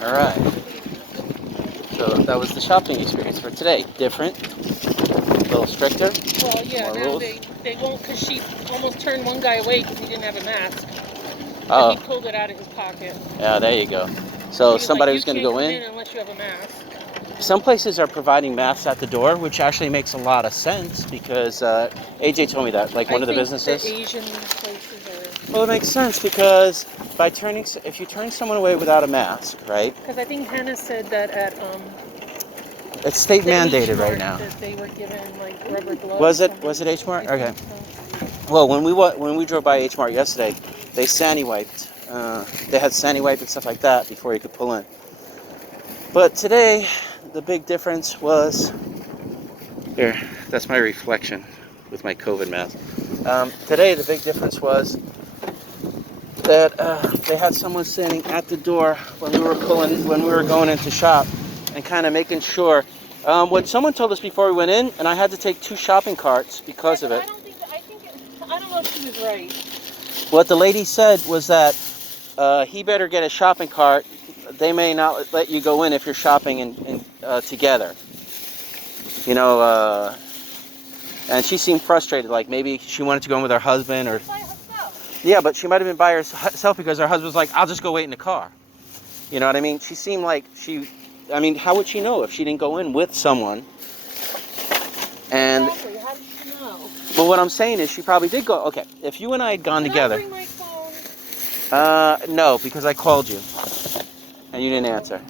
All right. So that was the shopping experience for today. Different, a little stricter. Well, yeah, more now rules. they won't, because she almost turned one guy away because he didn't have a mask. Oh. And he pulled it out of his pocket. Yeah, there you go. So somebody was going to go in. You can't come in unless you have a mask. Some places are providing masks at the door, which actually makes a lot of sense because AJ told me that, like one of the businesses. The Asian places are. Well, it makes sense because if you turn someone away without a mask, right? Because I think Hannah said that at it's state mandated right now. That they were given like rubber gloves. Was it H Mart? Okay. So. Well, when we drove by H Mart yesterday, they sandy wiped. They had sandy wipe and stuff like that before you could pull in. But today, the big difference was here. That's my reflection with my COVID mask. Today, the big difference was that they had someone standing at the door when we were going into shop, and kind of making sure. What someone told us before we went in, and I had to take 2 shopping carts because of it. I don't know if she was right. What the lady said was that he better get a shopping cart. They may not let you go in if you're shopping in together. You know, and she seemed frustrated, like maybe she wanted to go in with her husband or. By herself. Yeah, but she might have been by herself because her husband was like, "I'll just go wait in the car." You know what I mean? She seemed like I mean, how would she know if she didn't go in with someone? And exactly. How did she know? Well, what I'm saying is she probably did go. Okay, if you and I had gone together. Did I bring my phone? No, because I called you and you didn't answer.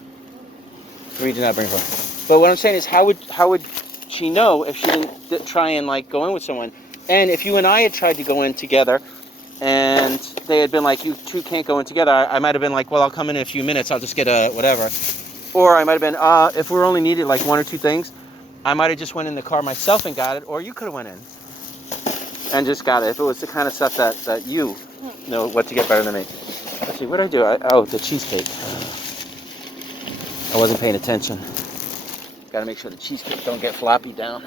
We did not bring her phone. But what I'm saying is, how would she know if she didn't try and like go in with someone? And if you and I had tried to go in together, and they had been like, "You two can't go in together," I might have been like, "Well, I'll come in a few minutes. I'll just get a whatever." Or I might have been, if we only needed like 1 or 2 things, I might have just went in the car myself and got it, or you could have went in and just got it. If it was the kind of stuff that you know what to get better than me. Let's see, what did I do? Oh, the cheesecake. I wasn't paying attention. Got to make sure the cheesecake don't get floppy down.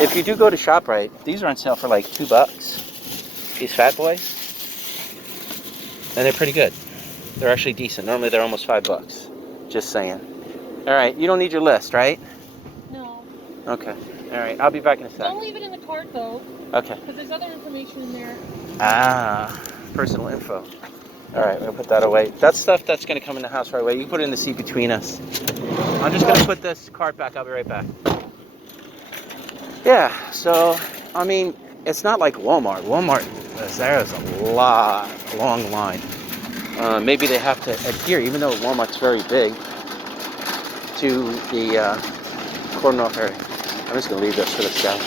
If you do go to ShopRite, these are on sale for like $2. These Fat Boys, and they're pretty good. They're actually decent. Normally they're almost $5. Just saying. All right, you don't need your list, right? No. Okay. All right, I'll be back in a sec. Don't leave it in the cart though. Okay. Because there's other information in there. Personal info. All right, we'll put that away. That's stuff that's going to come in the house right away. You can put it in the seat between us. I'm just going to put this cart back. I'll be right back. Yeah, so, I mean, it's not like Walmart. There's a long line. Maybe they have to adhere, even though Walmart's very big, to the cordon off area. I'm just going to leave this for this guy.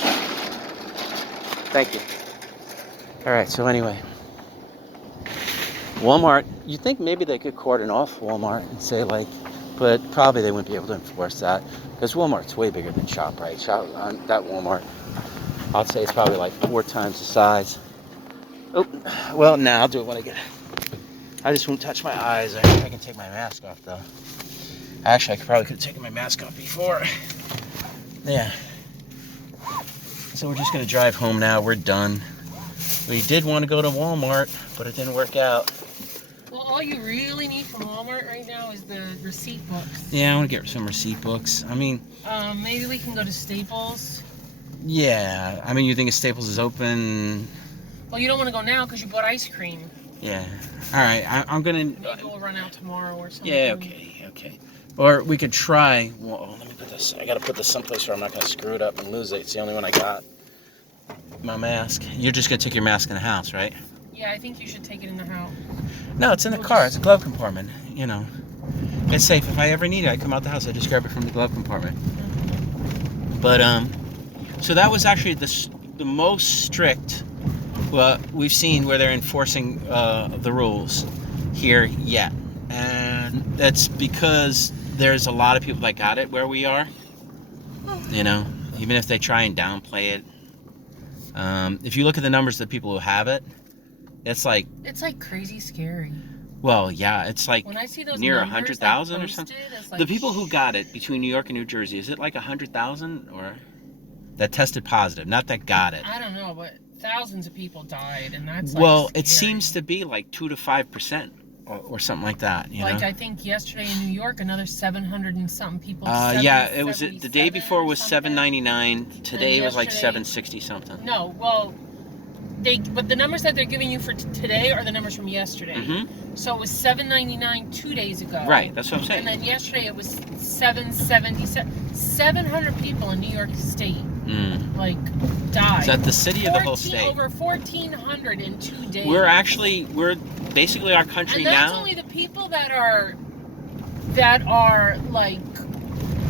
Thank you. All right, so anyway, Walmart, you think maybe they could cordon off Walmart and say like, but probably they wouldn't be able to enforce that because Walmart's way bigger than ShopRite. That Walmart, I'd say it's probably like 4 times the size. Oh, well, now I'll do it when I get it. I just won't touch my eyes. I can take my mask off though. Actually, I could have taken my mask off before. Yeah. So we're just gonna drive home now. We're done. We did want to go to Walmart, but it didn't work out. Well, all you really need from Walmart right now is the receipt books. Yeah, I want to get some receipt books. I mean, maybe we can go to Staples. Yeah, I mean, you think Staples is open? Well, you don't want to go now because you bought ice cream. Yeah. All right, I'm gonna. Maybe we'll run out tomorrow or something. Yeah. Okay. Or we could try. Well, let me put this. I gotta put this someplace where I'm not gonna screw it up and lose it. It's the only one I got. My mask. You're just gonna take your mask in the house, right? Yeah, I think you should take it in the house. No, it's in the car. It's a glove compartment. You know, it's safe. If I ever need it, I come out the house. I just grab it from the glove compartment. But so that was actually the most strict. Well, we've seen where they're enforcing the rules here yet, and that's because there's a lot of people that got it where we are. You know, even if they try and downplay it. If you look at the numbers of the people who have it, it's like crazy scary. Well, yeah, it's like when I see those near 100,000 or something. Like, the people who got it between New York and New Jersey, is it like 100,000 or that tested positive? Not that got it. I don't know, but thousands of people died, and that's well, scary. It seems to be like 2 to 5%. or something like that. You like know? I think yesterday in New York, another 700 and something people. Yeah, it was the day before was something. $7.99. Today it was like yesterday- $7.60 something. No, well, but the numbers that they're giving you for today are the numbers from yesterday. Mm-hmm. So it was $7.99 2 days ago. Right, that's what I'm saying. And then yesterday it was $7.77. 700 people in New York State like died. Is that the city or the whole state? Over 1,400 in 2 days. We're basically our country and that's now. only the people that are like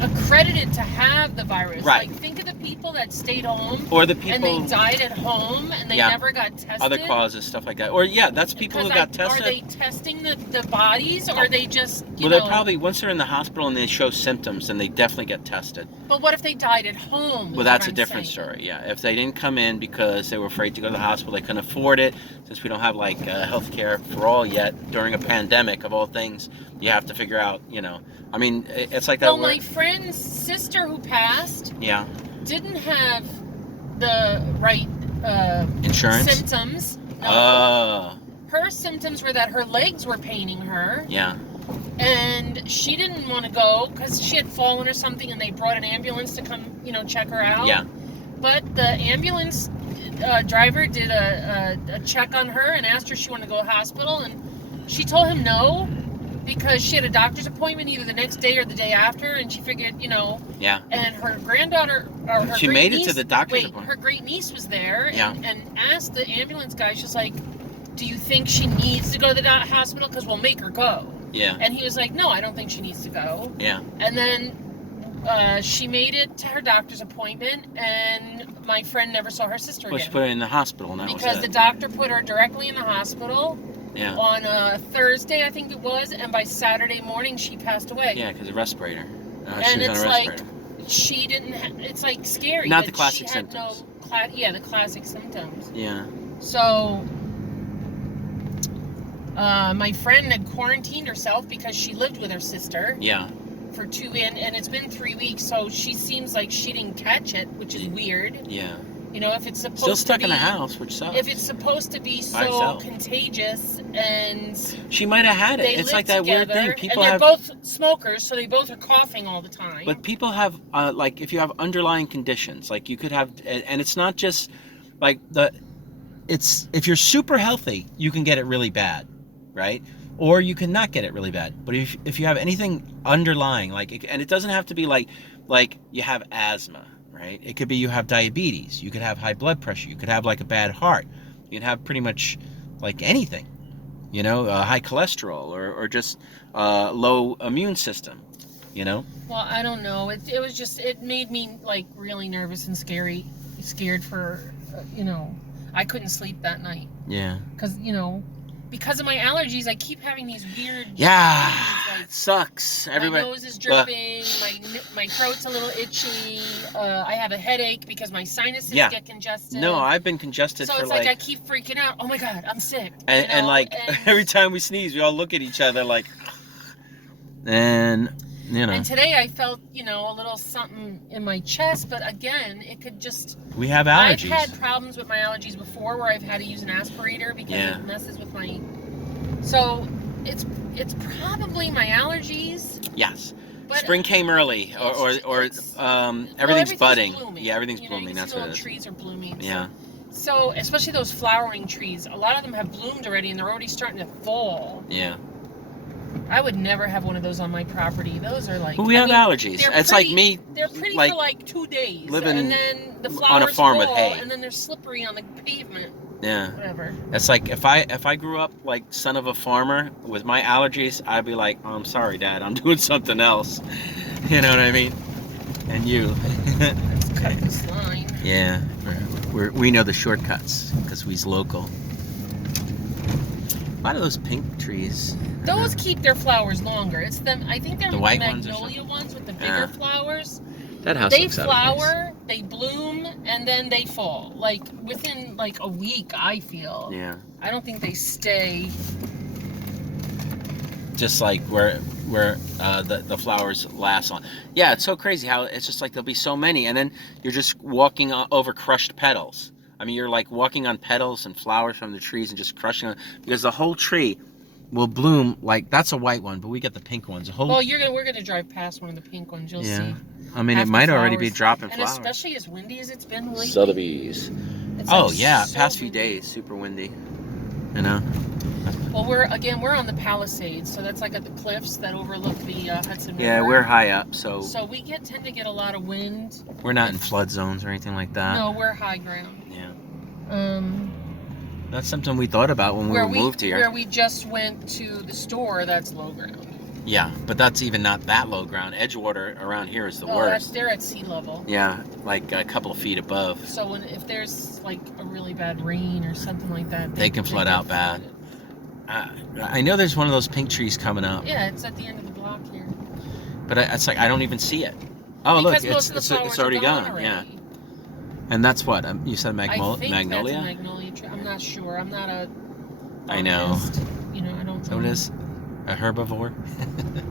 accredited to have the virus. Right. Like think of the people that stayed home. Or the people. And they died at home and they never got tested. Other causes, stuff like that. Or that's people who got tested. Are they testing the bodies or are they just they're probably once they're in the hospital and they show symptoms, then they definitely get tested. But what if they died at home? Well, that's a different story. Yeah, if they didn't come in because they were afraid to go to the hospital, they couldn't afford it. Since we don't have like health care for all yet during a pandemic of all things, you have to figure out. I mean, it's like that. Well, my friend's sister who passed. Yeah. Didn't have the right insurance symptoms. No. Oh. Her symptoms were that her legs were paining her. Yeah. And she didn't want to go because she had fallen or something, and they brought an ambulance to come, check her out. Yeah. But the ambulance driver did a check on her and asked her if she wanted to go to the hospital, and she told him no. Because she had a doctor's appointment either the next day or the day after, and she figured, Yeah. And her granddaughter, or her she made it to the doctor's appointment. Her great niece was there, Yeah. and asked the ambulance guy. She's like, "Do you think she needs to go to the hospital? Because we'll make her go." Yeah. And he was like, "No, I don't think she needs to go." Yeah. And then she made it to her doctor's appointment, and my friend never saw her sister Well, again. she put her in the hospital, and that because was the it. doctor put her directly in the hospital. Yeah. On a Thursday, I think it was, and by Saturday morning, she passed away. Yeah, because of respirator. And she was it's on a like, respirator. she didn't, it's like scary. Not that the classic she had symptoms. the classic symptoms. Yeah. So, my friend had quarantined herself because she lived with her sister. Yeah. For and it's been 3 weeks, so she seems like she didn't catch it, which is weird. Yeah. If it's supposed Still stuck to be, in the house, which sucks. If it's supposed to be so herself. Contagious, and she might have had it. It's like that weird thing. People and have. They're both smokers, so they both are coughing all the time. But people have, like, if you have underlying conditions, like you could have, and it's not just like if you're super healthy, you can get it really bad, right? Or you can not get it really bad. But if you have anything underlying, and it doesn't have to be like you have asthma. Right? It could be you have diabetes. You could have high blood pressure. You could have like a bad heart. You can have pretty much like anything, high cholesterol or just low immune system, Well, I don't know. It was just, it made me like really nervous and scared for, I couldn't sleep that night. Yeah. Because of my allergies, I keep having these weird. Yeah, like, it sucks. Everybody. My nose is dripping. My throat's a little itchy. I have a headache because my sinuses get congested. No, I've been congested so for it's like I keep freaking out. Oh my god, I'm sick. And every time we sneeze, we all look at each other like, and. And today I felt, a little something in my chest, but again, it could just... We have allergies. I've had problems with my allergies before where I've had to use an aspirator because it messes with my... So, it's probably my allergies. Yes. But spring came early, or everything's budding. Blooming. Yeah, everything's blooming. That's what it is. Trees are blooming. Yeah. So, especially those flowering trees, a lot of them have bloomed already and they're already starting to fall. Yeah. I would never have one of those on my property. Those are like... Well, we have allergies. It's pretty, like me... They're pretty for like 2 days. Living and then the flowers on a farm fall, with hay. and then they're slippery on the pavement. Yeah. Whatever. It's like if I grew up like son of a farmer with my allergies, I'd be like, oh, I'm sorry, Dad, I'm doing something else. You know what I mean? And you. Let's cut this line. Yeah. We know the shortcuts because we's local. A lot of those pink trees. Those keep their flowers longer. It's them. I think they're the white ones magnolia ones with the bigger flowers. That house they looks flower, they bloom, and then they fall. Like within like a week, I feel. Yeah. I don't think they stay. Just like where the flowers last on. Yeah, it's so crazy how it's just like there'll be so many, and then you're just walking over crushed petals. I mean, you're like walking on petals and flowers from the trees and just crushing them because the whole tree will bloom like that's a white one, but we get the pink ones. Well, we're gonna drive past one of the pink ones. You'll see. I mean, it might already be dropping flowers. And especially as windy as it's been lately. Sotheby's. Oh yeah, past few days, super windy. You know. Well, we're on the Palisades, so that's like at the cliffs that overlook the Hudson River. Yeah, we're high up, so. So we tend to get a lot of wind. We're not in flood zones or anything like that. No, we're high ground. Yeah. That's something we thought about when we moved here. Where we just went to the store, that's low ground. Yeah, but that's even not that low ground. Edgewater around here is the worst. They're at sea level. Yeah, like a couple of feet above. So if there's like a really bad rain or something like that, they can flood out bad. I know there's one of those pink trees coming up. Yeah, it's at the end of the block here. But it's like I don't even see it. Oh, because look, it's already gone. Yeah. And that's what you said, magnolia. That's a magnolia tree. I'm not sure. I'm not a. I know. You know, I don't. So it is a herbivore.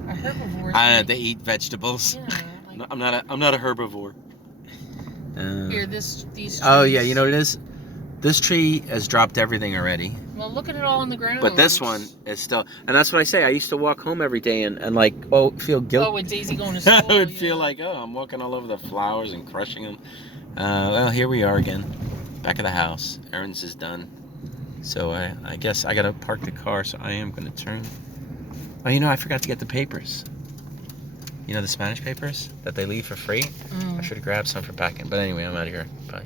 A herbivore. They eat vegetables. Yeah. Like, I'm not a herbivore. Here, these trees. Oh yeah, you know what it is? This tree has dropped everything already. Well, look at it all on the ground. But this one is still, and that's what I say. I used to walk home every day and like, feel guilty. Oh, with Daisy going to school. I would feel like, I'm walking all over the flowers and crushing them. Well, here we are again, back at the house. Errands is done. So I guess I gotta park the car. So I am gonna turn. Oh, you know, I forgot to get the papers. You know, the Spanish papers that they leave for free. I should have grabbed some for packing. But anyway, I'm out of here. Bye.